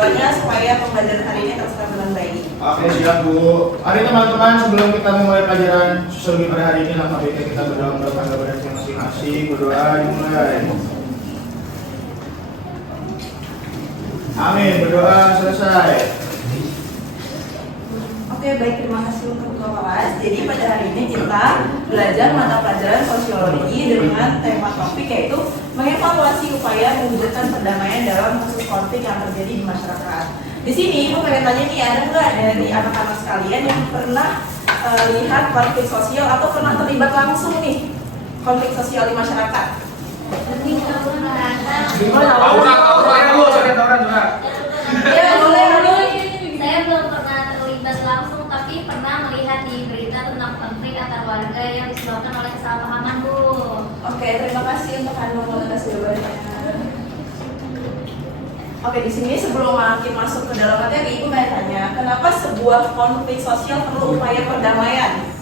tujuannya supaya pembelajaran hari ini terserap dengan baik. Oke, siap Bu. Mari teman-teman, sebelum kita memulai pelajaran sosiologi pada hari ini, langkah baiknya kita berdoa menurut tangga berarti masing-masing. Berdoa dimulai. Amin. Berdoa selesai. Oke, baik, terima kasih untuk ketua kelas. Jadi pada hari ini kita belajar mata pelajaran sosiologi dengan tema topik yaitu mengevaluasi upaya mewujudkan perdamaian dalam kasus konflik yang terjadi di masyarakat. Di sini Ibu pengen tanya nih, ada nggak dari anak-anak sekalian yang pernah lihat konflik sosial atau pernah terlibat langsung nih konflik sosial di masyarakat? Tauran juga. Ya, boleh. Saya belum pernah terlibat langsung, tapi pernah melihat di berita tentang konflik antar warga yang disebabkan oleh kesalahpahaman, Bu. Oke, terima kasih untuk Hanum atas jawabannya. Oke, di sini sebelum makin masuk ke dalam materi, Ibu mau tanya, kenapa sebuah konflik sosial perlu upaya perdamaian?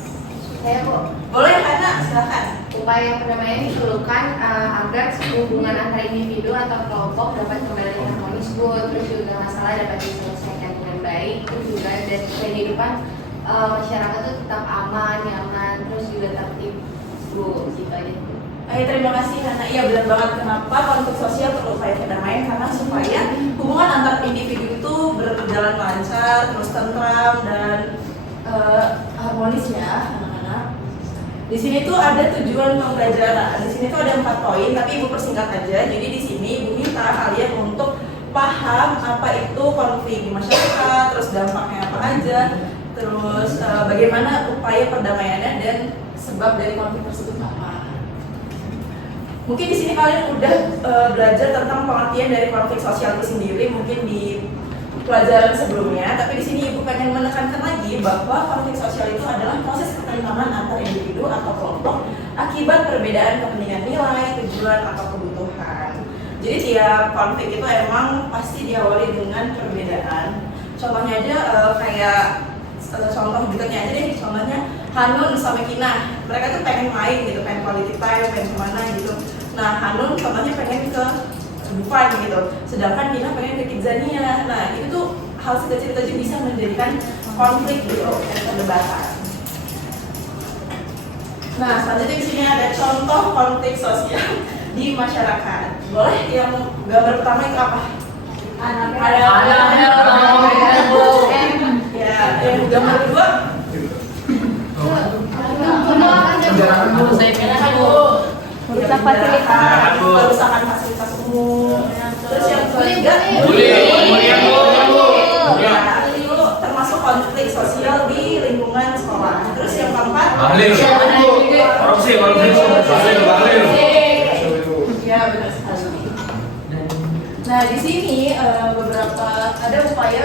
Saya kok Boleh, Hana, silakan. upaya perdamaian diperlukan agar hubungan antar individu atau kelompok dapat kembali harmonis, Bu. Terus juga masalah dapat diselesaikan dengan baik. Terus juga dan kehidupan masyarakat itu tetap aman, nyaman, terus juga tertib, Bu. Gitu aja, Bu. Oke, terima kasih Hana. Iya, benar banget, kenapa konflik sosial perlu upaya perdamaian, karena supaya hubungan antar individu itu berjalan lancar, terus tentram dan harmonis ya, anak-anak. Di sini tuh ada tujuan pembelajaran. Di sini tuh ada 4 poin, tapi Ibu persingkat aja. Jadi di sini Ibu minta kalian untuk paham apa itu konflik di masyarakat, terus dampaknya apa aja, terus bagaimana upaya perdamaiannya dan sebab dari konflik tersebut apa. Mungkin di sini kalian udah belajar tentang pengertian dari konflik sosial itu sendiri, mungkin di pelajaran sebelumnya, tapi di sini Ibu pengen menekankan lagi bahwa konflik sosial itu adalah proses ketentraman antar individu atau kelompok akibat perbedaan kepentingan nilai, tujuan atau kebutuhan. Jadi tiap konflik itu emang pasti diawali dengan perbedaan. Contohnya aja kayak contoh dekatnya aja deh, contohnya Hanun sama Kina, mereka tuh pengen main gitu, pengen quality time, pengen kemana gitu. Nah, Hanun contohnya pengen ke Dufan gitu, sedangkan Kina pengen ke Kidzania. Nah, itu tuh hal kecil aja bisa menjadikan konflik gitu, dan perdebatan. Nah, selanjutnya di sini ada contoh konflik sosial di masyarakat. Boleh yang gambar pertama itu apa? Ada ya, yang gambar kedua. Merusak fasilitas umum. Terus yang ketiga, termasuk konflik sosial di lingkungan sekolah. Terus yang keempat, korupsi. Ya, benar sekali. Nah, di sini beberapa ada upaya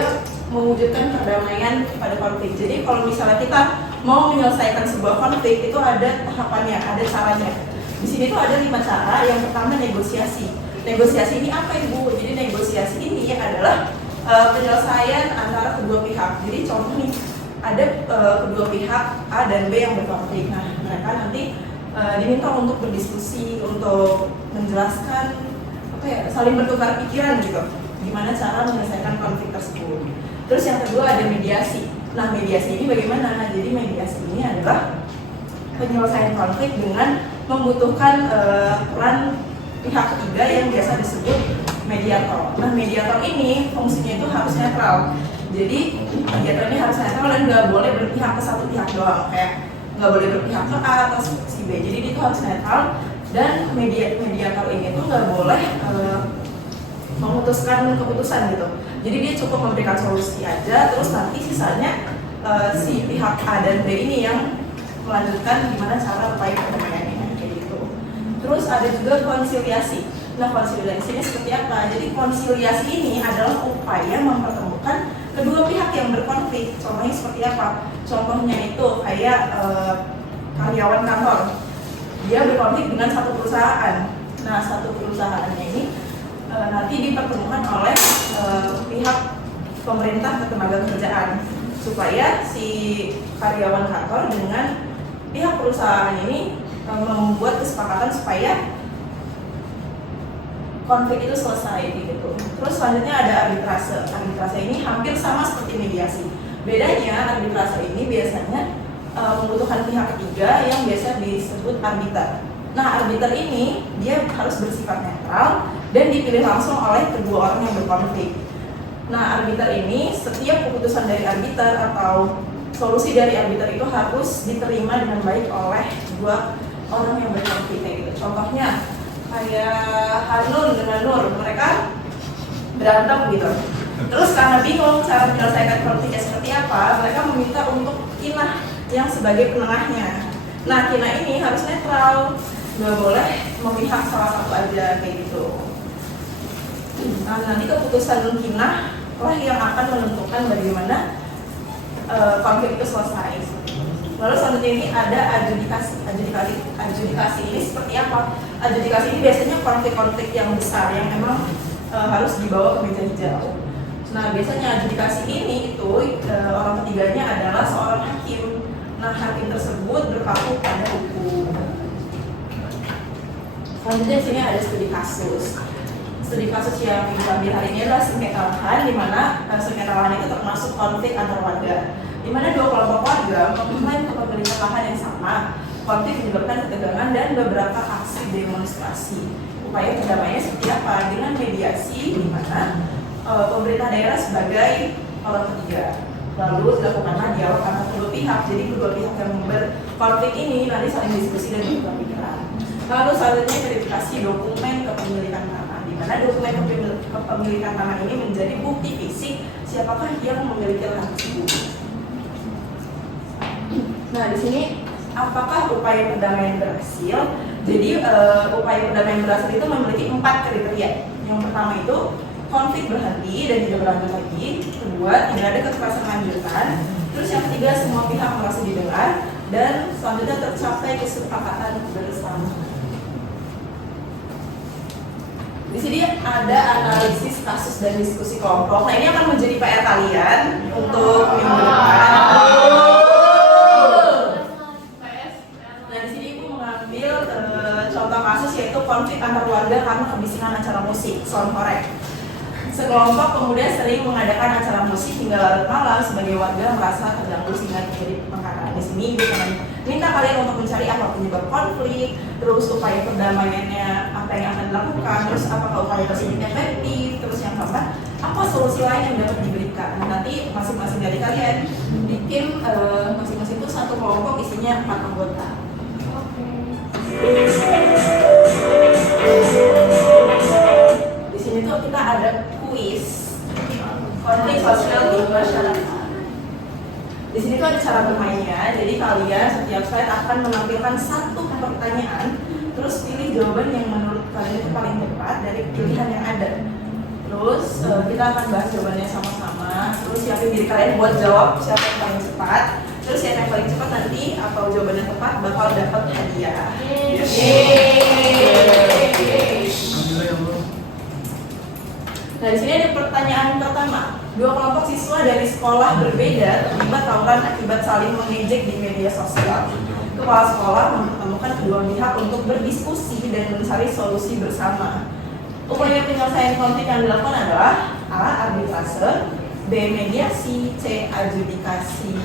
mewujudkan perdamaian pada konflik. Jadi kalau misalnya kita mau menyelesaikan sebuah konflik itu ada tahapannya, ada caranya. Di sini tuh ada 5 cara. Yang pertama negosiasi. Negosiasi ini apa, Ibu? Jadi negosiasi ini adalah penyelesaian antara kedua pihak. Jadi contoh nih, ada kedua pihak A dan B yang berkonflik. Nah, mereka nanti diminta untuk berdiskusi, untuk menjelaskan apa ya, saling bertukar pikiran gitu. Gimana cara menyelesaikan konflik tersebut. Terus yang kedua ada mediasi. Nah, mediasi ini bagaimana? Jadi mediasi ini adalah penyelesaian konflik dengan membutuhkan peran pihak ketiga yang biasa disebut mediator. Nah, mediator ini fungsinya itu harus netral. Jadi mediator ini harus netral dan nggak boleh berpihak ke satu pihak doang, kayak nggak boleh berpihak ke A atau si B. Jadi dia itu harus netral dan mediator ini tuh nggak boleh memutuskan keputusan gitu. Jadi dia cukup memberikan solusi aja, terus nanti sisanya si pihak A dan B ini yang melanjutkan gimana cara upaya perdamaiannya kayak gitu. Terus ada juga konsiliasi. Nah, konsiliasi ini seperti apa? Jadi konsiliasi ini adalah upaya mempertemukan kedua pihak yang berkonflik. Contohnya seperti apa? Contohnya itu kayak karyawan kantor, dia berkonflik dengan satu perusahaan. Nah, satu perusahaannya ini nanti dipertemukan oleh pihak pemerintah ketenagakerjaan supaya si karyawan kantor dengan pihak perusahaan ini membuat kesepakatan supaya konflik itu selesai gitu. Terus selanjutnya ada arbitrase. Arbitrase ini hampir sama seperti mediasi. Bedanya arbitrase ini biasanya membutuhkan pihak ketiga yang biasa disebut arbiter. Nah, arbiter ini dia harus bersifat netral dan dipilih langsung oleh kedua orang yang berkonflik. Nah, arbiter ini setiap keputusan dari arbiter atau solusi dari arbiter itu harus diterima dengan baik oleh dua orang yang berkonflik kayak gitu. Contohnya kayak Hanun dengan Nur, mereka berantem gitu. Terus karena bingung cara menyelesaikan konfliknya seperti apa, mereka meminta untuk Kinah yang sebagai penengahnya. Nah, Kinah ini harus netral, nggak boleh memihak salah satu aja kayak gitu. Nah, nanti keputusan Kinah lah yang akan menentukan bagaimana konflik itu selesai. Lalu selanjutnya ini ada adjudikasi. Adjudikasi ini seperti apa? Adjudikasi ini biasanya konflik-konflik yang besar yang memang harus dibawa ke meja hijau. Nah, biasanya adjudikasi ini itu orang ketiganya adalah seorang hakim. Nah, hakim tersebut berpaku pada hukum. Selanjutnya di sini ada studi kasus. Studi kasus yang diambil hari ini adalah sengketa lahan, di mana sengketa lahan itu termasuk konflik antar warga, di mana dua kelompok warga mengklaim kepemilikan lahan yang sama. Konflik menyebabkan ketegangan dan beberapa aksi demonstrasi. Upaya perdamaiannya seperti apa? Dengan mediasi, di mana pemerintah daerah sebagai orang ketiga. Lalu dilakukanlah dialog antara kedua pihak. Jadi kedua pihak yang berkonflik ini nanti saling diskusi dan bertukar pikiran. Lalu selanjutnya verifikasi dokumen kepemilikan tanah, di mana dokumen kepemilikan tanah ini menjadi bukti fisik siapakah yang memiliki lahan tersebut. Nah, di sini apakah upaya perdamaian berhasil? Jadi upaya perdamaian berhasil itu memiliki 4 kriteria. Yang pertama itu konflik berhenti dan tidak berlanjut lagi. Kedua, tidak ada kekerasan lanjutan. Terus yang ketiga, semua pihak merasa didengar. Dan selanjutnya tercapai kesepakatan bersama. Di sini ada analisis kasus dan diskusi kelompok. Nah, ini akan menjadi PR kalian untuk minggu depan. Nah, di sini Ibu mengambil contoh kasus yaitu konflik antar warga karena kebisingan acara musik, sound horeg. Sekelompok pemuda sering mengadakan acara musik hingga larut malam sebagai warga merasa terganggu sehingga terjadi perkara. Di sini Ibu minta kalian untuk mencari apa penyebab konflik, terus upaya perdamaiannya apa yang akan dilakukan, terus apakah upaya tersebut efektif, terus yang keempat apa solusi lain yang dapat diberikan. Nanti masing-masing dari kalian bikin masing-masing itu satu kelompok isinya 4 anggota. Di sini tuh kita ada kuis konflik sosial di masyarakat. Di sini tuh ada cara bermainnya. Jadi kalian setiap slide akan menampilkan satu pertanyaan, terus pilih jawaban yang menurut kalian itu paling tepat dari pilihan yang ada. Terus kita akan bahas jawabannya sama-sama. Terus siapin diri kalian buat jawab siapa yang paling cepat. Terus yang paling cepat nanti atau jawabannya tepat bakal dapat hadiah. Nah, di sini ada pertanyaan pertama. 2 kelompok siswa dari sekolah berbeda terlibat tawuran akibat saling mengejek di media sosial. Kepala sekolah mempertemukan kedua pihak untuk berdiskusi dan mencari solusi bersama. Upaya penyelesaian konflik yang dilakukan adalah A. Arbitrase, B. Mediasi, C. Adjudikasi.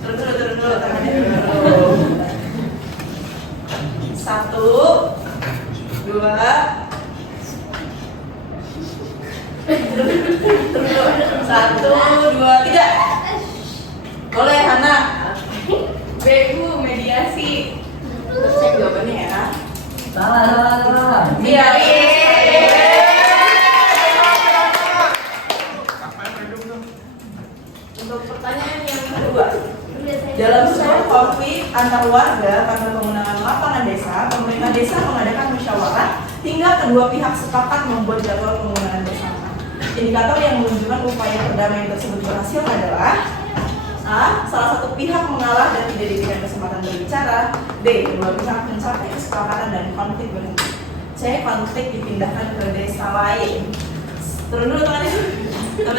Terus. 1, 2. 1, 2, 3. Boleh, Hana. B, Bu, mediasi. Terus cek jawabannya ya. Salah. Iya. Untuk pertanyaan yang kedua. Dalam sebuah konflik antar warga karena penggunaan lapangan desa, pemerintah desa mengadakan musyawarah hingga kedua pihak sepakat membuat jadwal penggunaan bersama. Indikator yang menunjukkan upaya perdamaian tersebut berhasil adalah A. Salah satu pihak mengalah dan tidak diberikan kesempatan berbicara. B. Kedua pihak mencapai kesepakatan dan konflik berhenti. C. Konflik dipindahkan ke desa lain. Turun dulu tangannya.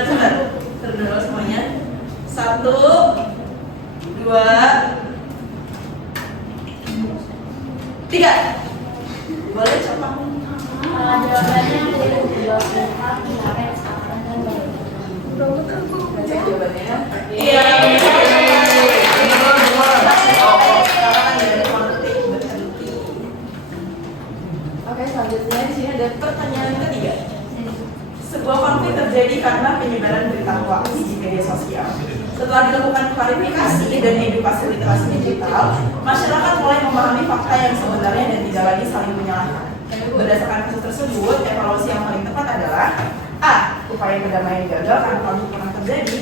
Sabar. Turun dulu semuanya. 1, 2, 3. Boleh coba. Jawabannya kedua pihak menilai kesepakatan dan baik. Cek jawabannya. Iya. Sekarang dari konflik berhenti. Oke, selanjutnya di sini ada pertanyaan ketiga. Sebuah konflik terjadi karena penyebaran berita hoax di media sosial. Setelah dilakukan klarifikasi dan edukasi literasi digital, masyarakat mulai memahami fakta yang sebenarnya dan tidak lagi saling menyalahkan. Berdasarkan kasus tersebut, evaluasi yang paling tepat adalah A. Upaya perdamaian gagal karena konflik pernah terjadi.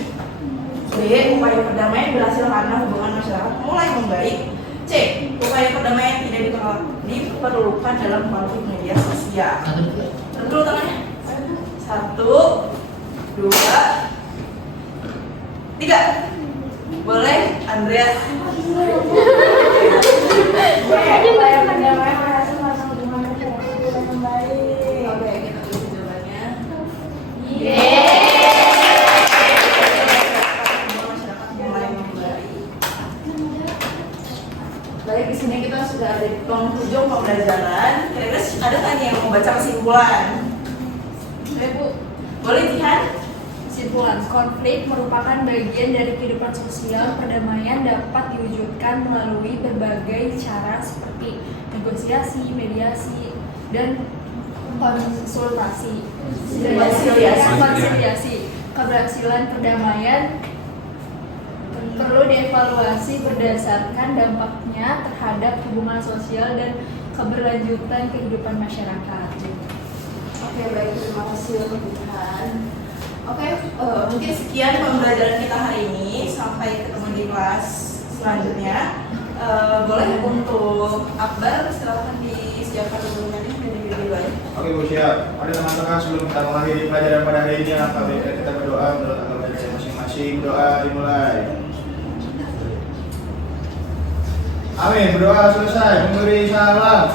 B. Upaya perdamaian berhasil karena hubungan masyarakat mulai membaik. C. Upaya perdamaian tidak diperlukan dalam konflik media sosial. Tentu tangannya. 1, 2, 3. Boleh, Andrea. Upaya perdamaian berhasil karena hubungan masyarakat mulai membaik. Oke, kita tulis jawabannya. Masyarakat mulai membaik. Baik, di sini kita sudah ada di penghujung pembelajaran. Kira-kira ada kan yang mau baca kesimpulan? Bu, boleh Jihan? Kesimpulan, konflik merupakan bagian dari kehidupan sosial. Perdamaian dapat diwujudkan melalui berbagai cara seperti negosiasi, mediasi, dan konsultasi. Konsiliasi. Keberhasilan perdamaian perlu dievaluasi berdasarkan dampaknya terhadap hubungan sosial dan keberlanjutan kehidupan masyarakat. Oke, baik, terima kasih untuk Jihan. Oke, mungkin sekian pembelajaran kita hari ini. Sampai ketemu di kelas selanjutnya. Boleh untuk Akbar, silakan disiapkan dokumennya dari dulu aja. Oke Bu, siap. Pada teman-teman, sebelum kita mengakhiri pelajaran pada hari ini, langkah baiknya kita berdoa menurut agama kita masing-masing. Doa dimulai. Amin. Berdoa selesai. Memberi salam.